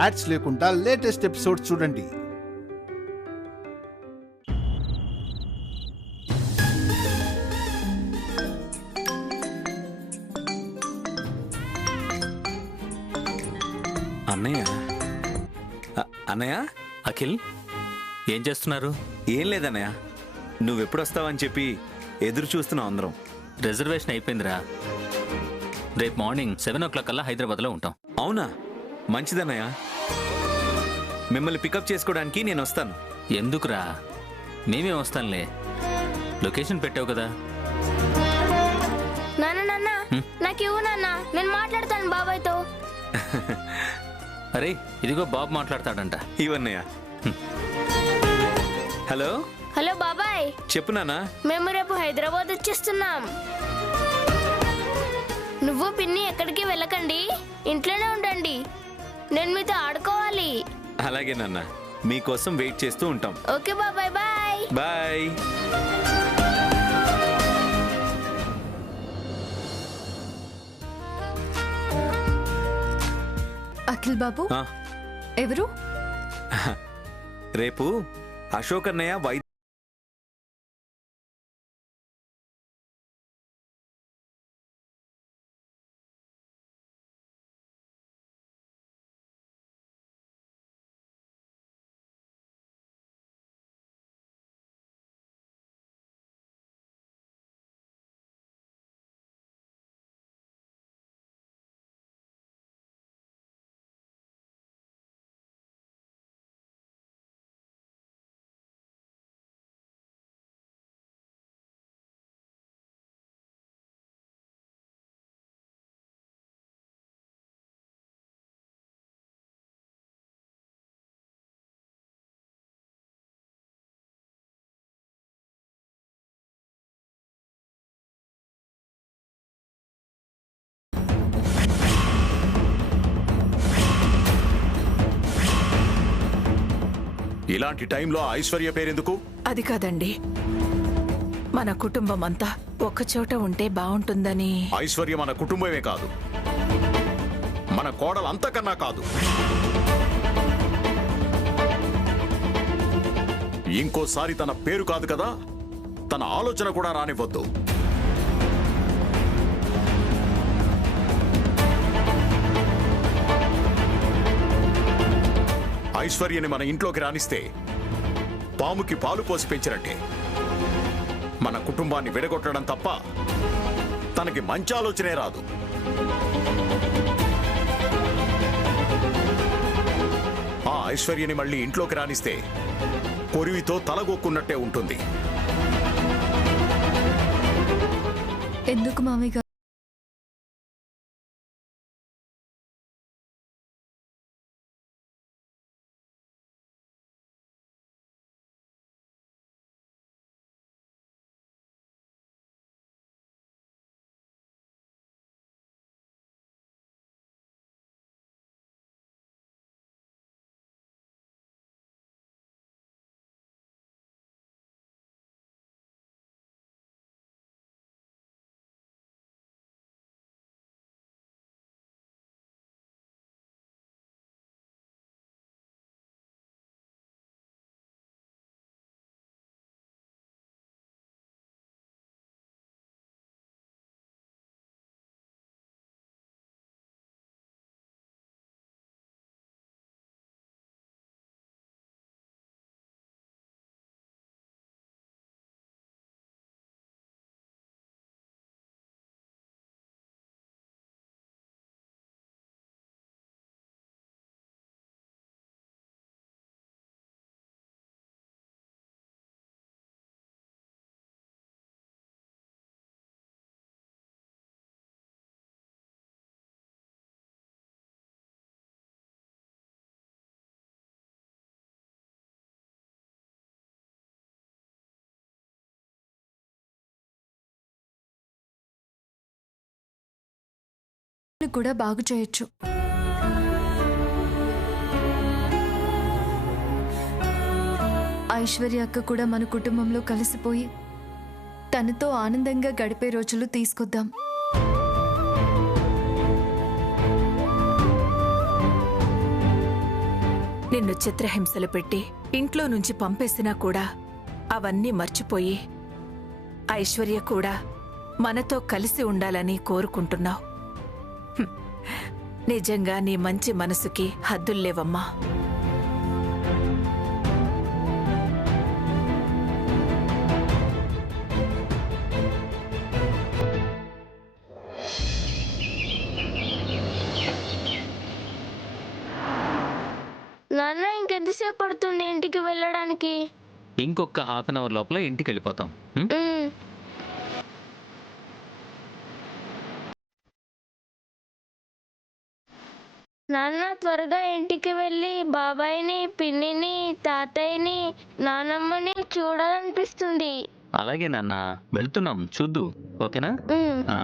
Ads లేకుండా latest episodes చూడండి. అన్నయ్య అన్నయ్య అఖిల్, ఏం చేస్తున్నారు? ఏం లేదన్నయ్య, నువ్వెప్పుడు వస్తావని చెప్పి ఎదురు చూస్తున్నావు అందరం. రిజర్వేషన్ అయిపోయిందిరా. రేపు మార్నింగ్ 7 o'clock కల్లా హైదరాబాద్లో ఉంటాం. అవునా? మంచిదన్నయ్య, మిమ్మల్ని పికప్ చేసుకోవడానికి నేను వస్తాను. ఎందుకురా, మేమే వస్తానులే. లొకేషన్ పెట్టావు కదా. నాకు ఇవ్వు నాన్న, నేను మాట్లాడతాను బాబాయ్తో. అరే ఇదిగో బాబు మాట్లాడతాడంట. ఇవన్నయ్య. హలో హలో బాబాయ్, చెప్పు నాన్న. మేము రేపు హైదరాబాద్ వచ్చేస్తున్నాం. నువ్వు పిన్ని ఎక్కడికి వెళ్ళకండి, ఇంట్లోనే ఉండండి. నేను మీతో ఆడుకోవాలి. అలాగే నాన్న, మీకోసం వెయిట్ చేస్తూ ఉంటాం. ఓకే బాబాయ్, బాయ్ బాయ్. అఖిల్ బాబు, ఎవరు? రేపు అశోక్ అన్నయ్య ఇలాంటి టైంలో ఐశ్వర్య పేరెందుకు? అది కాదండి, మన కుటుంబం అంతా ఒక్కచోట ఉంటే బాగుంటుందని. ఐశ్వర్య మన కుటుంబమే కాదు, మన కోడలు అంతకన్నా కాదు. ఇంకోసారి తన పేరు కాదు కదా, తన ఆలోచన కూడా రానివ్వద్దు. ఐశ్వర్యని మన ఇంట్లోకి రానిస్తే పాముకి పాలు పోసి పెంచినట్టే. మన కుటుంబాన్ని విడగొట్టడం తప్ప తనకి మంచి ఆలోచనే రాదు. ఆ ఐశ్వర్యని మళ్ళీ ఇంట్లోకి రానిస్తే కొరివితో తలగొక్కున్నట్టే ఉంటుంది. ఎందుకు మామయ్య? కూడా బాగు చేయొచ్చు. ఐశ్వర్య అక్క కూడా మన కుటుంబంలో కలిసిపోయి తనతో ఆనందంగా గడిపే రోజులు తీసుకొద్దాం. నిన్ను చిత్రహింసలు పెట్టి ఇంట్లో నుంచి పంపేసినా కూడా అవన్నీ మర్చిపోయి ఐశ్వర్య కూడా మనతో కలిసి ఉండాలని కోరుకుంటున్నావు. హ్మ్. నిజంగా నీ మంచి మనసుకి హద్దుల్లేవమ్మా. నాన్న ఇంకెంతసేపు పడుతుంది ఇంటికి వెళ్ళడానికి? ఇంకొక హాఫ్ అన్ అవర్ లోపల ఇంటికి వెళ్ళిపోతాం. ఉమ్. నాన్న త్వరగా ఇంటికి వెళ్ళి బాబాయిని, పిన్నిని, తాతయ్యని, నానమ్మని చూడాలనిపిస్తుంది. అలాగే నాన్న, వెళ్తున్నాం, చూద్దు. ఓకేనా? ఉమ్. ఆ.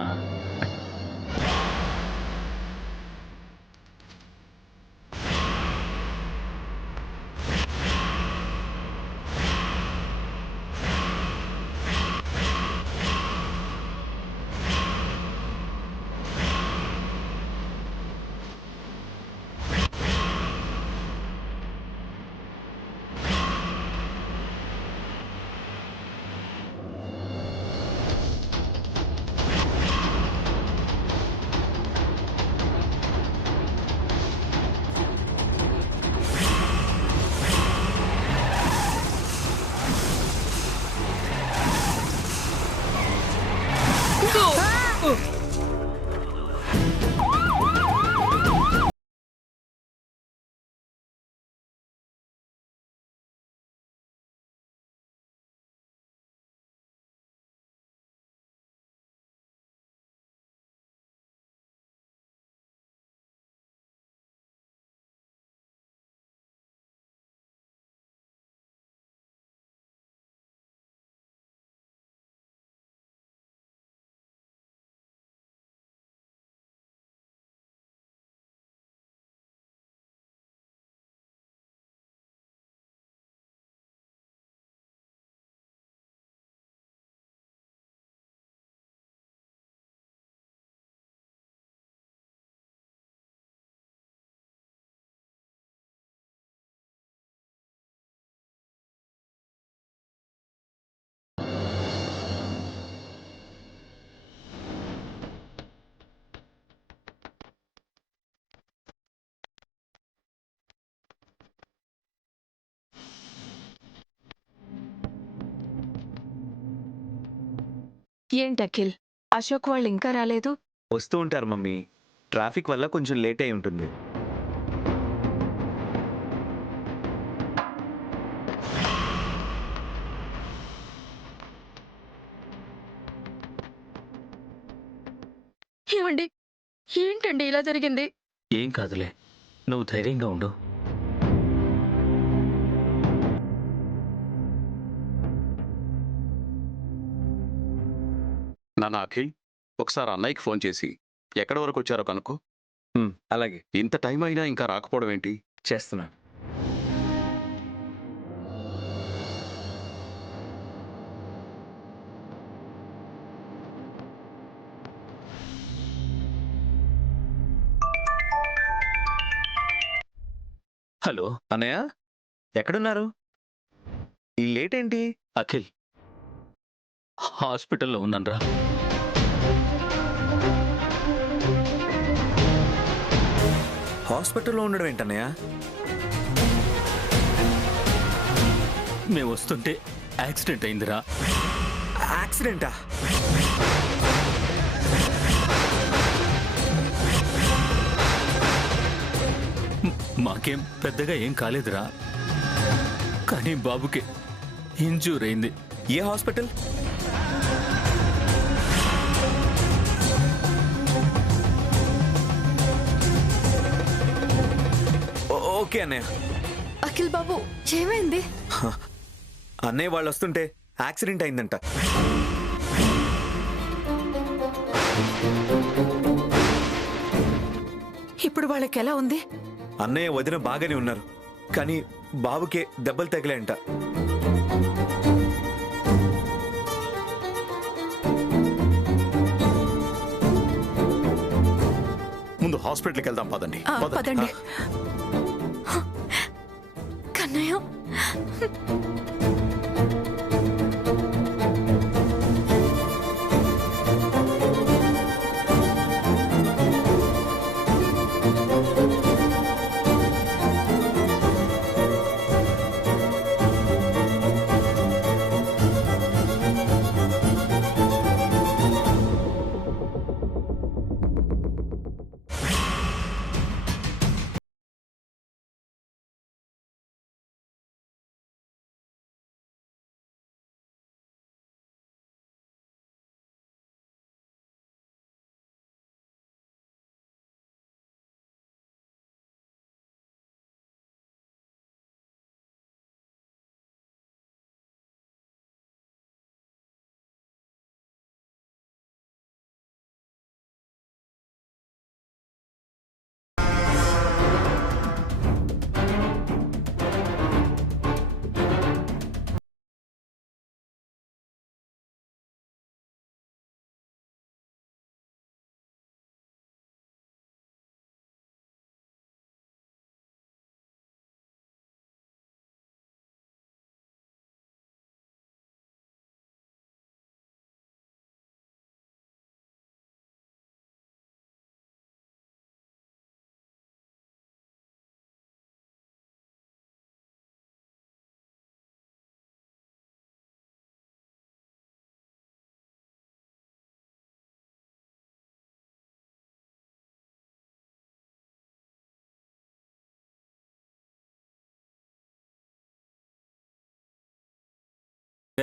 ఏంటి అఖిల్, అశోక్ వాళ్ళు ఇంకా రాలేదు? వస్తూ ఉంటారు మమ్మీ. ట్రాఫిక్ వల్ల కొంచెం లేట్ అయి ఉంటుంది. ఏమండి, ఏంటండి ఇలా జరిగింది? ఏం కాదులే, నువ్వు ధైర్యంగా ఉండు. నాన్న అఖిల్, ఒకసారి అన్నయ్యకి ఫోన్ చేసి ఎక్కడి వరకు వచ్చారో కనుక్కో. అలాగే ఇంత టైం అయినా ఇంకా రాకపోవడం ఏంటి? చేస్తున్నా. హలో అన్నయ్య, ఎక్కడున్నారు? ఈ లేట్ ఏంటి? అఖిల్, హాస్పిటల్లో ఉన్నానరా. హాస్పిటల్లో ఉండడం ఏంటన్నయ్య? మేము వస్తుంటే యాక్సిడెంట్ అయిందిరా. యాక్సిడెంటా? మాకేం పెద్దగా ఏం కాలేదురా, కానీ బాబుకి ఇంజూర్ అయింది. ఏ హాస్పిటల్? ఓకే అన్నయ్య. అఖిల్ బాబు, ఏమైంది? అన్నయ్య వాళ్ళు వస్తుంటే యాక్సిడెంట్ అయిందంట. ఇప్పుడు వాళ్ళకి ఎలా ఉంది? అన్నయ్య వదిన బాగానే ఉన్నారు, కానీ బాబుకే దెబ్బలు తగిలాయంట. ముందు హాస్పిటల్కి వెళ్దాం, పదండి. పదండి.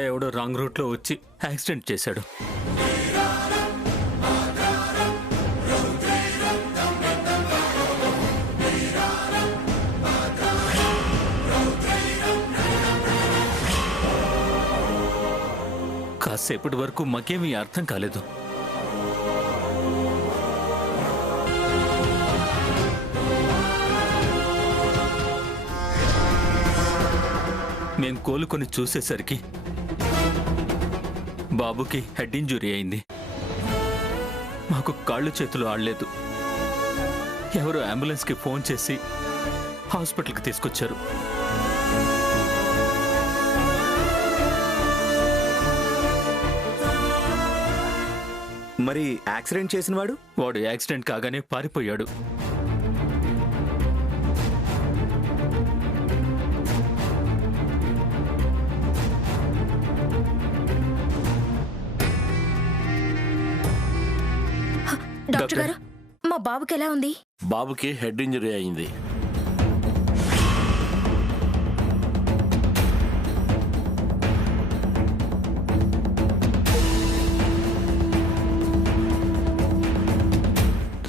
ఎవడో రాంగ్ రూట్లో వచ్చి యాక్సిడెంట్ చేశాడు. కాసేపటి వరకు మాకేమీ అర్థం కాలేదు. మేం కోలుకొని చూసేసరికి బాబుకి హెడ్ ఇంజురీ అయింది. మాకు కాళ్ళు చేతులు ఆడలేదు. ఎవరో అంబులెన్స్కి ఫోన్ చేసి హాస్పిటల్కి తీసుకొచ్చారు. మరి యాక్సిడెంట్ చేసిన వాడు యాక్సిడెంట్ కాగానే పారిపోయాడు. డాక్టర్ గారు, మా బాబుకి ఎలా ఉంది? బాబుకి హెడ్ ఇంజరీ అయింది.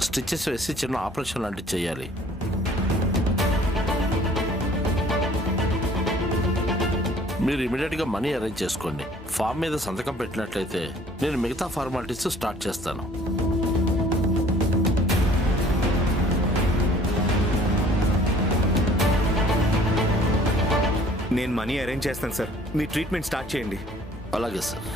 స్టిచెస్ వేసి చిన్న ఆపరేషన్ లాంటివి చేయాలి. మీరు ఇమీడియట్గా మనీ అరేంజ్ చేసుకోండి. ఫామ్ మీద సంతకం పెట్టినట్లయితే నేను మిగతా ఫార్మాలిటీస్ స్టార్ట్ చేస్తాను. నేను మనీ అరేంజ్ చేస్తాను సార్. మీ ట్రీట్మెంట్ స్టార్ట్ చేయండి. అలాగే సార్.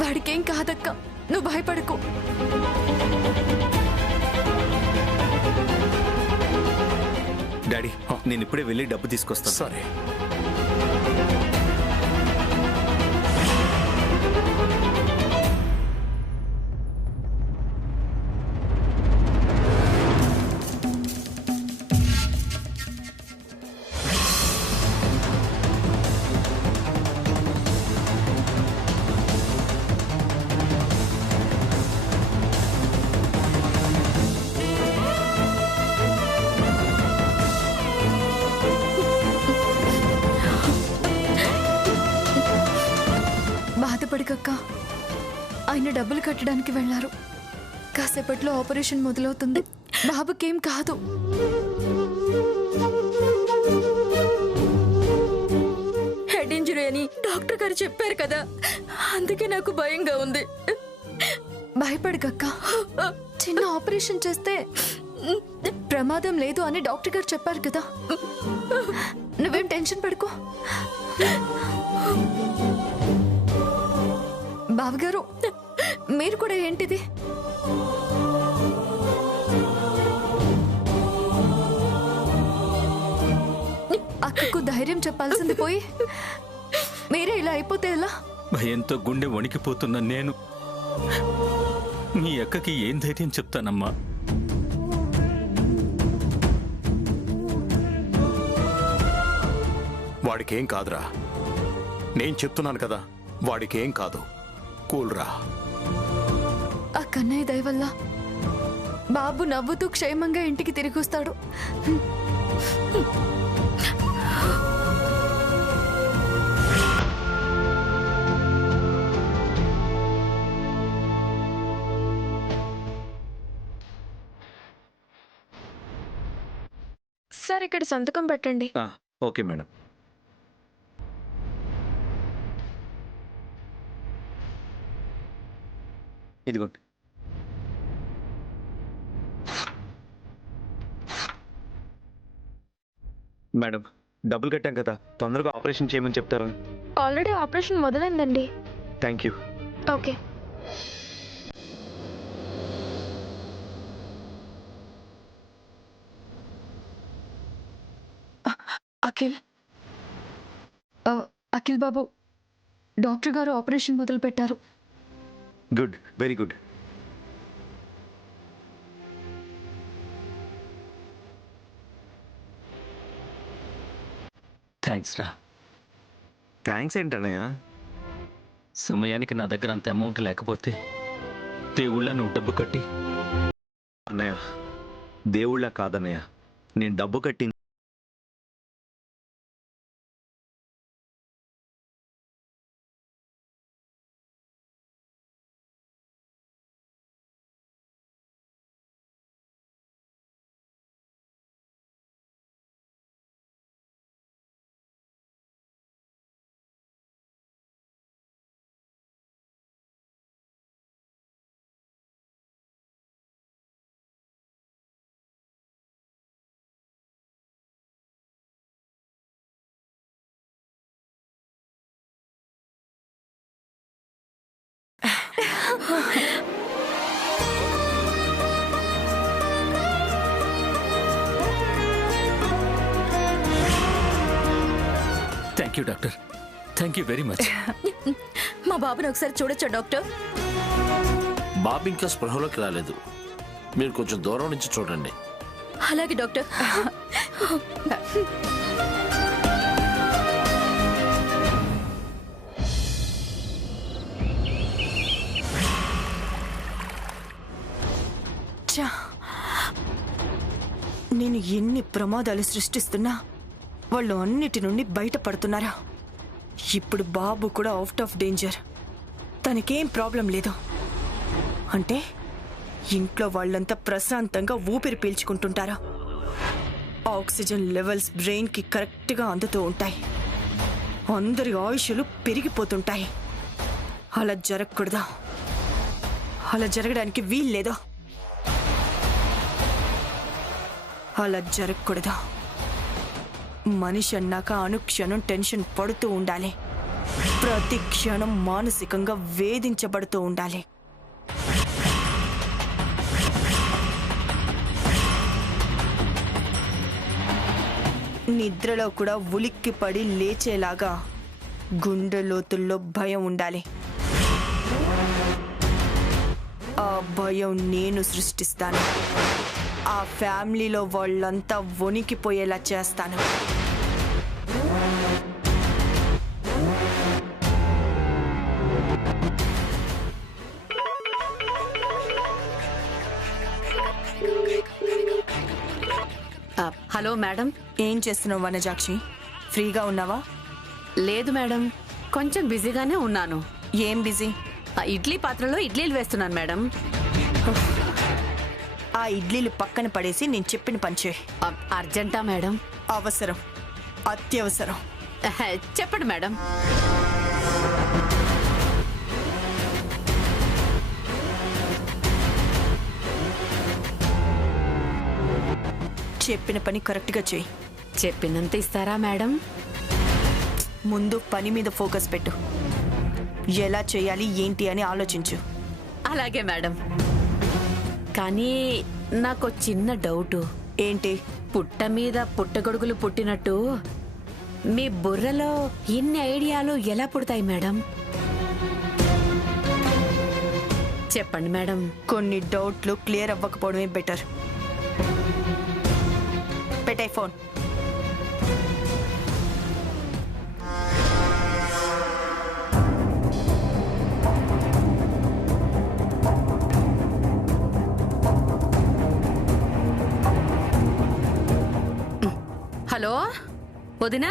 వాడికేం కాదక్క, నువ్వు భయపడకు. డాడీ, నేను ఇప్పుడే వెళ్ళి డబ్బు తీసుకొస్తాను. సరే. బాధపడకక్క, ఆయన డబ్బులు కట్టడానికి వెళ్లారు. కాసేపట్లో ఆపరేషన్ మొదలవుతుంది. బాబుకేం కాదు. హెడ్ ఇంజరీ అని డాక్టర్ గారు చెప్పారు కదా, అందుకే నాకు భయంగా ఉంది. భయపడకక్క, చిన్న ఆపరేషన్ చేస్తే ప్రమాదం లేదు అని డాక్టర్ గారు చెప్పారు కదా. నువ్వేం టెన్షన్ పడుకో. బావగారు, మీరు కూడా ఏంటిది? అక్కకు ధైర్యం చెప్పాల్సింది పోయి మీరే ఇలా అయిపోతే ఎలా? భయంతో గుండె వణికిపోతున్న నేను మీ అక్కకి ఏం ధైర్యం చెప్తానమ్మా? వాడికేం కాదురా. నేను చెప్తున్నాను కదా, వాడికేం కాదు. కూల్రా. ఆ కన్నయ్య దయ వల్ల బాబు నవ్వుతూ క్షేమంగా ఇంటికి తిరిగి వస్తాడు. సార్, ఇక్కడ సంతకం పెట్టండి. Okay madam. ఇదిగోండి మేడం. డబ్బులు కట్టాం కదా, తొందరగా ఆపరేషన్ చేయమని చెప్తారా? ఆల్రెడీ ఆపరేషన్ మొదలైందండి. Thank you. Okay. Akhil, Akhil బాబు, డాక్టర్ గారు ఆపరేషన్ మొదలు పెట్టారు. Good, very good. థ్యాంక్స్ రా. థ్యాంక్స్ ఏంటన్నయ్య? సమయానికి నా దగ్గర అంత అమౌంట్ లేకపోతే దేవుళ్ళ నువ్వు డబ్బు కట్టి. అన్నయ్య, దేవుళ్ళ కాదన్నయ్య, నేను డబ్బు కట్టి thank you doctor, thank you very much. మా బాబుని ఒకసారి చూడొచ్చా డాక్టర్? బాబు ఇంకా స్పృహలోకి రాలేదు, మీరు కొంచెం దూరం నుంచి చూడండి. అలాగే డాక్టర్. నేను ఎన్ని ప్రమాదాలు సృష్టిస్తున్నా వాళ్ళు అన్నిటి నుండి బయటపడుతున్నారా? ఇప్పుడు బాబు కూడా అవుట్ ఆఫ్ డేంజర్, తనకేం ప్రాబ్లం లేదు అంటే ఇంట్లో వాళ్ళంతా ప్రశాంతంగా ఊపిరి పీల్చుకుంటుంటారా? ఆక్సిజన్ లెవెల్స్ బ్రెయిన్కి కరెక్ట్గా అందుతూ ఉంటాయి, అందరి ఆయుష్లు పెరిగిపోతుంటాయి. అలా జరగకూడదా? అలా జరగడానికి వీల్లేదా? అలా జరగకూడదా? మనిషి అన్నాక అనుక్షణం టెన్షన్ పడుతూ ఉండాలి, ప్రతి క్షణం మానసికంగా వేధించబడుతూ ఉండాలి. నిద్రలో కూడా ఉలిక్కి పడి లేచేలాగా గుండె లోతుల్లో భయం ఉండాలి. ఆ భయం నేను సృష్టిస్తాను, ఆ ఫ్యామిలీలో వాళ్ళంతా వణికిపోయేలా చేస్తాను. Hello madam. ఏం చేస్తున్నావు వనజాక్షి? ఫ్రీగా ఉన్నావా? లేదు మేడం, కొంచెం బిజీగానే ఉన్నాను. ఏం బిజీ? ఇడ్లీ పాత్రలో ఇడ్లీలు వేస్తున్నాను మేడం. ఆ ఇడ్లీలు పక్కన పడేసి నేను చెప్పిన పంచే. అర్జెంటా మేడం? అవసరం, అత్యవసరం. చెప్పండి మేడం. చెప్పిన పని కరెక్ట్గా చెయ్యి. చెప్పినంత ఇస్తారా మేడం? ముందు పని మీద ఫోకస్ పెట్టు, ఎలా చేయాలి ఏంటి అని ఆలోచించు. అలాగే మేడం. కానీ నాకు చిన్న డౌటు. ఏంటి? పుట్ట మీద పుట్టగొడుగులు పుట్టినట్టు మీ బుర్రలో ఇన్ని ఐడియాలు ఎలా పుడతాయి మేడం? చెప్పండి మేడం. కొన్ని డౌట్లు క్లియర్ అవ్వకపోవడమే బెటర్. పెట్టే ఫోన్. హలో వదినా,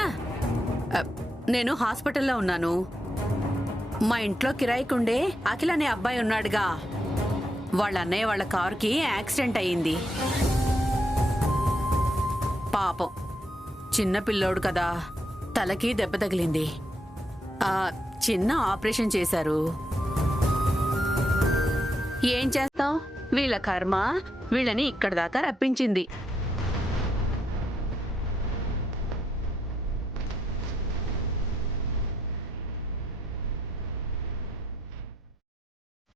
నేను హాస్పిటల్లో ఉన్నాను. మా ఇంట్లో కిరాయికుండే అఖిల్ అనే అబ్బాయి ఉన్నాడుగా, వాళ్ళ అన్నయ్య వాళ్ళ కారుకి యాక్సిడెంట్ అయ్యింది. పాపం చిన్న పిల్లోడు కదా, తలకి దెబ్బ తగిలింది. చిన్న ఆపరేషన్ చేశారు. ఏం చేస్తాం, వీళ్ళ కర్మ వీళ్ళని ఇక్కడి దాకా రప్పించింది.